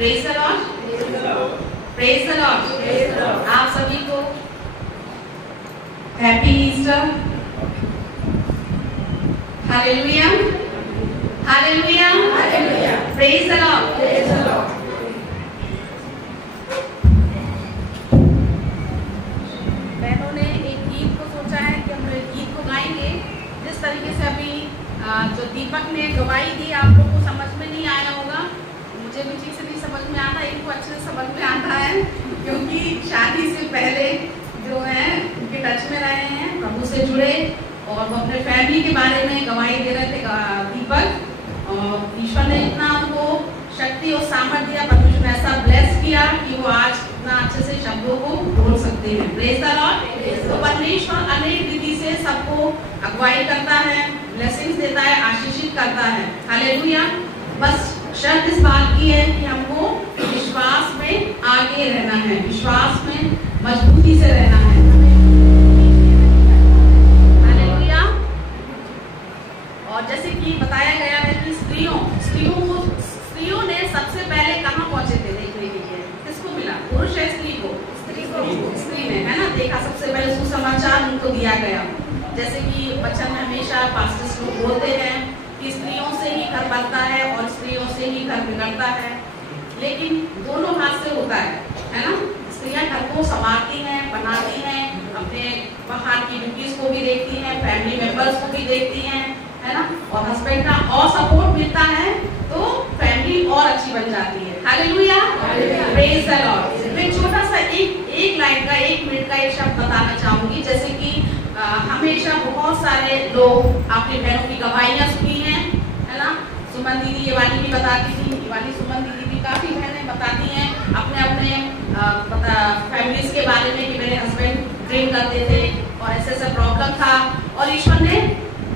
Praise the Lord, praise the Lord. आप सभी को happy Easter. Hallelujah, hallelujah, hallelujah, praise the Lord, praise the Lord. बहनों ने एक गीत को सोचा है कि हम लोग एक गीत को गाएंगे। जिस तरीके से अभी जो दीपक ने गवाही दी, आप लोग को समझ में नहीं आया होगा, मुझे भी ठीक से नहीं समझ में आता, इनको अच्छे से समझ में आता है क्योंकि शादी से पहले जो है उनके टच में रहे हैं, प्रभु से जुड़े, और वो अपने फैमिली के बारे में गवाही दे रहे थे दीपक। और ईश्वर ने इतना उनको शक्ति और सामर्थ्य दिया, परमेश्वर ने ऐसा ब्लेस किया कि वो आज इतना अच्छे से शब्दों को बोल सकते हैं। Praise the Lord. तो परमेश्वर अनेक विधि से सबको अगुवाई करता है, ब्लेसिंग्स देता है, आशीषित करता है। हालेलुया। बस शर्त इस बात की है कि हमको विश्वास में आगे रहना है, विश्वास में मजबूती से रहना है। हालेलुया। और जैसे कि बताया गया है कि स्त्रियों ने सबसे पहले कहाँ पहुंचे थे देखने के लिए? किसको मिला? पुरुष है स्त्री को? स्त्री ने, है ना, देखा। सबसे पहले सुसमाचार उनको दिया गया। जैसे कि वचन में हमेशा पास्टर्स लोग बोलते हैं कि स्त्रियों से ही घर बनता है और स्त्रियों से ही घर बिगड़ता है, लेकिन दोनों हाथ से होता है ना। स्त्रियां घर को संभालती हैं, बनाती हैं, अपने बाहर की ड्यूटीज को भी देखती हैं, फैमिली मेंबर्स को भी देखती हैं, है ना, और हस्बैंड का और सपोर्ट मिलता है तो फैमिली और अच्छी बन जाती है। Hallelujah, praise the Lord. मैं छोटा सा एक लाइन का, 1 मिनट का एक शब्द बताना चाहूंगी। जैसे कि हमेशा बहुत सारे लोग अपनी बहनों की गवाहियां सुनी हैं, है ना। सुमन दीदी ये वाली भी बताती थी, ये वाली सुमन दीदी भी काफी बहनें बताती हैं अपने फैमिलीज के बारे में कि मेरे हस्बैंड ड्रिंक करते थे और ऐसे प्रॉब्लम था, और ईश्वर ने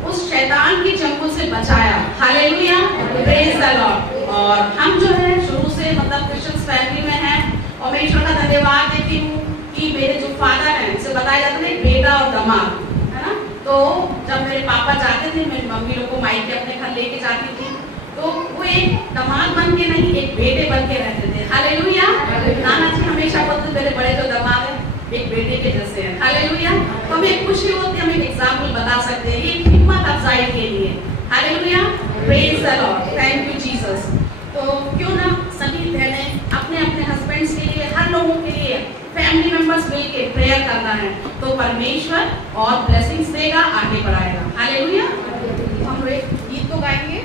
उस शैतान की चंगुल से बचाया। Hallelujah, praise the Lord. और हम जो है शुरू से मतलब क्रिश्चियन फैमिली में हैं, और मैं ईश्वर का धन्यवाद देती हूँ कि मेरे जो फादर हैं, इसे बताया जाता है बेटा और दामाद, है ना। तो जब मेरे पापा जाते थे, मेरी मम्मी लोग को मायके अपने घर लेके जाती थी, तो वो एक दामाद बन के नहीं, एक बेटे बन के रहते थे। हालेलुया। नाना जी हमेशा बोलते मेरे बड़े जो दामाद है एक बेटे के जैसे हैं। हालेलुया। तो हमें खुशी होती है, हम एक एग्जाम्पल बता सकते हैं, ये हिम्मत अफजाई के लिए। Hallelujah, praise the Lord, thank you Jesus. तो क्यों ना सभी बहनें अपने अपने हस्बैंड्स के लिए, हर लोगों के लिए, फैमिली मेंबर्स मिलके प्रेयर करना है, तो परमेश्वर और ब्लेसिंग्स देगा, आगे बढ़ाएगा। हालेलुया। तो हम लोग एक गीत को गाएंगे।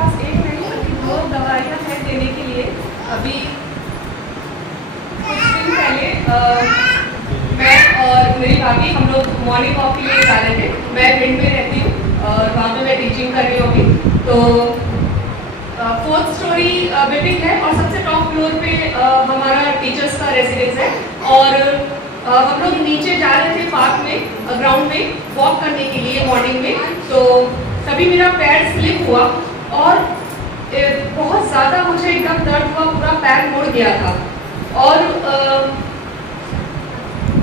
पास एक नहीं बल्कि 2 दवाइयाँ हैं देने के लिए। अभी कुछ दिन पहले मैं और मेरी भाभी हम लोग मॉर्निंग वॉक के लिए जा रहे थे। मैं भिंड में रहती हूँ और वहाँ पे मैं टीचिंग कर रही हूँ अभी। तो 4th स्टोरी बिल्डिंग है और सबसे टॉप फ्लोर पे हमारा टीचर्स का रेजिडेंस है। और हम लोग नीचे जा रहे थे पार्क में, ग्राउंड में वॉक करने के लिए मॉर्निंग में। तो तभी मेरा पैर स्लिप हुआ और बहुत ज़्यादा मुझे एकदम दर्द हुआ, पूरा पैर मुड़ गया था। और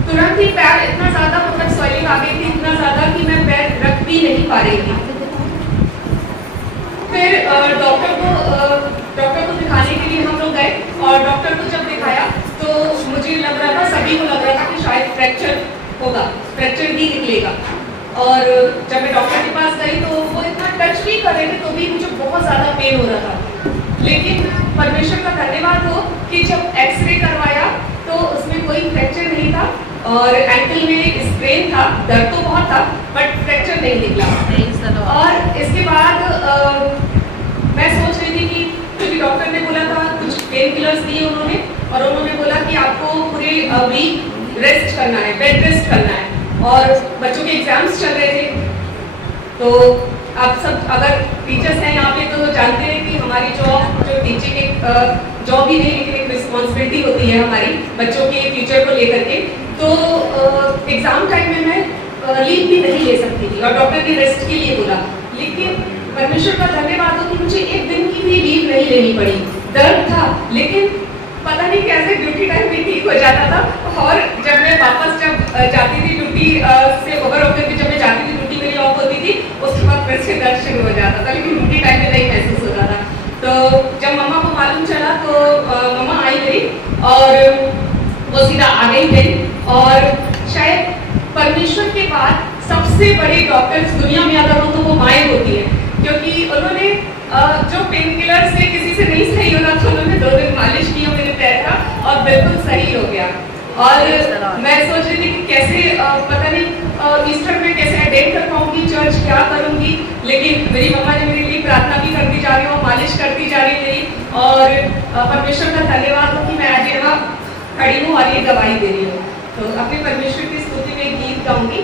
तुरंत ही पैर इतना ज़्यादा मतलब स्वेलिंग आ गई थी, इतना ज़्यादा कि मैं पैर रख भी नहीं पा रही थी। फिर डॉक्टर को दिखाने के लिए हम लोग गए और डॉक्टर को जब दिखाया तो मुझे लग रहा था, सभी को लग रहा था कि शायद फ्रैक्चर होगा, फ्रैक्चर ही निकलेगा। और जब मैं डॉक्टर के पास गई तो वो इतना टच भी कर रहे थे तो भी मुझे बहुत ज़्यादा पेन हो रहा था। लेकिन परमेश्वर का धन्यवाद हो कि जब एक्सरे करवाया तो उसमें कोई फ्रैक्चर नहीं था और एंकल में स्ट्रेन था, दर्द तो बहुत था बट फ्रैक्चर नहीं निकला। और इसके बाद मैं सोच रही थी कि क्योंकि डॉक्टर ने बोला था, कुछ पेन किलर्स दिए उन्होंने और उन्होंने बोला कि आपको पूरे वीक रेस्ट करना है, बेड रेस्ट करना है। और बच्चों के एग्जाम्स चल रहे थे तो आप सब अगर टीचर्स हैं यहाँ पे तो जानते हैं कि हमारी जॉब जो टीचिंग एक जॉब ही नहीं लेकिन एक रिस्पॉन्सिबिलिटी होती है हमारी बच्चों के फ्यूचर को लेकर के। तो एग्जाम टाइम में मैं लीव भी नहीं ले सकती थी और डॉक्टर ने रेस्ट के लिए बोला। लेकिन परमेश्वर का धन्यवाद हो कि मुझे एक दिन की भी लीव नहीं लेनी पड़ी। दर्द था लेकिन पता नहीं कैसे ड्यूटी टाइम भी ठीक हो जाता था। और जब मैं वापस जाती थी ड्यूटी से ओवर होकर के, जब मैं जाती थी ड्यूटी मेरी ऑफ होती थी, उसके बाद फिर से दर्द शुरू हो जाता था, लेकिन ड्यूटी टाइम में नहीं महसूस होता था। तो जब मम्मा को मालूम चला तो मम्मा आई मेरी और वो सीधा आ गई थे। और शायद परमेश्वर के बाद सबसे बड़े डॉक्टर्स दुनिया में अगर हो तो वो माएँ होती है, क्योंकि उन्होंने जो पेन किलर से किसी से नहीं सही होना तो उन्होंने 2 दिन मालिश किया मेरे पैर का और बिल्कुल सही हो गया। और मैं सोच रही थी कि कैसे पता नहीं ईस्टर में कैसे अटेंड कर पाऊंगी चर्च, क्या करूंगी। लेकिन मेरी मम्मा ने मेरे लिए प्रार्थना भी करती जा रही हूँ, मालिश करती जा रही मेरी। और परमेश्वर का धन्यवाद हो कि मैं आज यहाँ खड़ी हूँ और ये दवाई दे रही हूँ। तो अपने परमेश्वर की स्तुति में गीत गाऊंगी।